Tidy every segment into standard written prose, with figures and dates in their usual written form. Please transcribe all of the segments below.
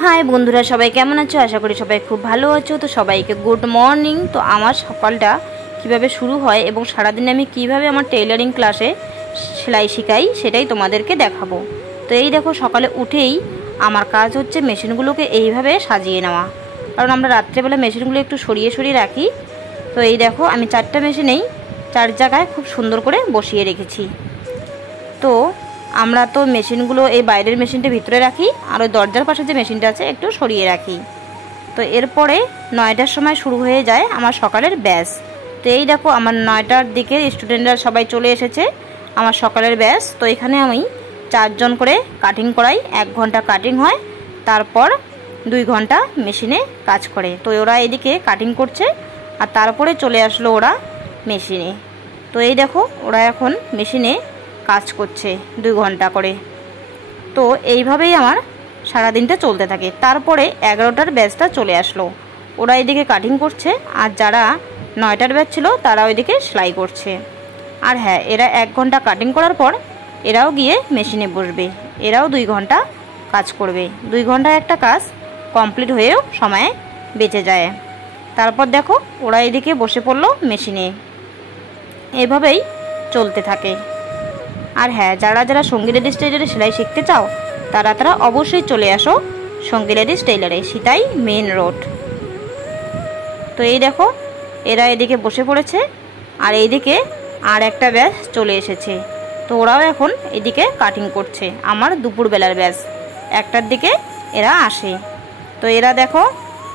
High बंधुरा सबाई केमन आछो आशा करी सबाई खूब भालो आछो। तो सबाइके गुड मर्निंग। तो आमार सकालटा किभाबे शुरू हय एबं सारा दिन आमि किभाबे आमार टेलरिंग क्लासे सेलाई शिखाई सेटाई तोमादेरके देखाबो। तो এই দেখো সকালে উঠেই আমার কাজ হচ্ছে মেশিনগুলোকে এইভাবে সাজিয়ে নেওয়া, কারণ আমরা রাত্রেবেলা মেশিনগুলো একটু সরিয়ে সরিয়ে রাখি। তো এই দেখো আমি চারটা মেশিনেই চার জায়গায় খুব সুন্দর করে বসিয়ে রেখেছি। তো আমরা তো মেশিনগুলো এই বাইরের মেশিনটা ভিতরে রাখি আর ওই দরজার পাশে যে মেশিনটা আছে একটু সরিয়ে রাখি। তো এরপরে 9টার সময় শুরু হয়ে যায় আমার সকালের ব্যাচ। তো এই দেখো আমার 9টার দিকে স্টুডেন্টরা সবাই চলে এসেছে আমার সকালের ব্যাচ। তো এখানে আমি 4 জন করে কাটিং করাই, 1 ঘন্টা কাটিং হয়, তারপর 2 ঘন্টা মেশিনে কাজ করে। তো ওরা এদিকে কাটিং করছে আর তারপরে চলে আসলো ওরা মেশিনে। তো এই দেখো ওরা এখন মেশিনে কাজ করছে 2 ঘন্টা করে। তো এইভাবেই আমার সারা দিনটা চলতে থাকে। তারপরে 11টার ব্যাচটা চলে আসলো, ওরা এদিকে কাটিং করছে আর যারা 9টার ব্যাচ ছিল তারা ওইদিকে সেলাই করছে। আর হ্যাঁ, এরা 1 ঘন্টা কাটিং করার পর এরাও গিয়ে মেশিনে বসবে, এরাও 2 ঘন্টা কাজ করবে। 2 ঘন্টায় একটা কাজ কমপ্লিট হয়েও সময় বেঁচে যায়। তারপর দেখো ওরা এদিকে বসে পড়লো মেশিনে, এভাবেই চলতে থাকে। আর হ্যাঁ, যারা যারা সঙ্গী লেডিস টেইলারে সেলাই শিখতে চাও তারা অবশ্যই চলে আসো সঙ্গী লেডিস টেইলারে, সিতাই মেন রোড। তো এই দেখো এরা এদিকে বসে পড়েছে আর এইদিকে আর একটা ব্যাচ চলে এসেছে। তো ওরাও এখন এদিকে কাটিং করছে। আমার দুপুরবেলার ব্যাচ 1টার দিকে এরা আসে। তো এরা দেখো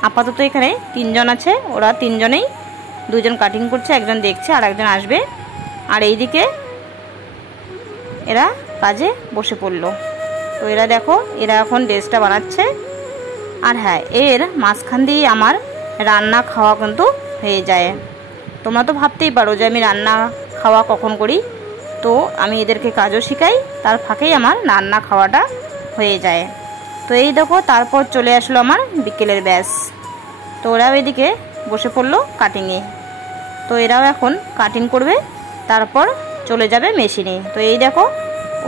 আপাতত এখানে 3 জন আছে, ওরা 3 জনেই 2 জন কাটিং করছে, একজন দেখছে আর একজন আসবে। আর এইদিকে এরা কাজে বসে পড়লো। তো এরা দেখো এরা এখন ড্রেসটা বানাচ্ছে। আর হ্যাঁ, এর মাঝখান দিয়ে আমার রান্না খাওয়া কিন্তু হয়ে যায়। তোমরা তো ভাবতেই পারো যে আমি রান্না খাওয়া কখন করি। তো আমি এদেরকে কাজও শেখাই, তার ফাঁকেই আমার রান্না খাওয়াটা হয়ে যায়। তো এই দেখো তারপর চলে আসলো আমার বিকেলের ব্যাচ। তো ওরাও এদিকে বসে পড়লো কাটিংয়ে। তো এরাও এখন কাটিং করবে, তারপর চলে যাবে মেশিনে। তো এই দেখো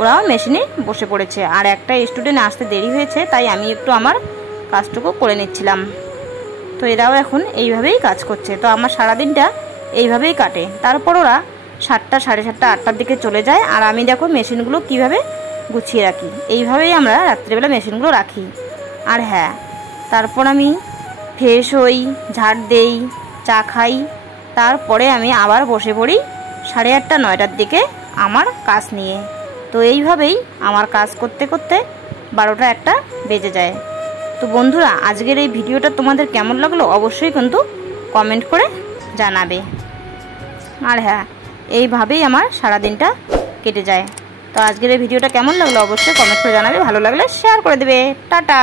ওরাও মেশিনে বসে পড়েছে। আর একটা স্টুডেন্ট আসতে দেরি হয়েছে, তাই আমি একটু আমার কাজটুকু করে নিচ্ছিলাম। তো এরাও এখন এইভাবেই কাজ করছে। তো আমার সারাদিনটা এইভাবেই কাটে। তারপর ওরা 7টা, 7:30, 8টার দিকে চলে যায়। আর আমি দেখো মেশিনগুলো কিভাবে গুছিয়ে রাখি, এইভাবেই আমরা রাত্রিবেলা মেশিনগুলো রাখি। আর হ্যাঁ, তারপর আমি ফ্রেশ হই, ঝাড় দেই, চা খাই, তারপরে আমি আবার বসে পড়ি 8:30, 9টার দিকে আমার কাজ নিয়ে। তো এইভাবেই আমার কাজ করতে করতে 12টা 1টা বেজে যায়। তো বন্ধুরা, আজকের এই ভিডিওটা তোমাদের কেমন লাগলো অবশ্যই কিন্তু কমেন্ট করে জানাবে। আর হ্যাঁ, এইভাবেই আমার সারা দিনটা কেটে যায়। তো আজকের এই ভিডিওটা কেমন লাগলো অবশ্যই কমেন্ট করে জানাবে, ভালো লাগলে শেয়ার করে দেবে। টাটা।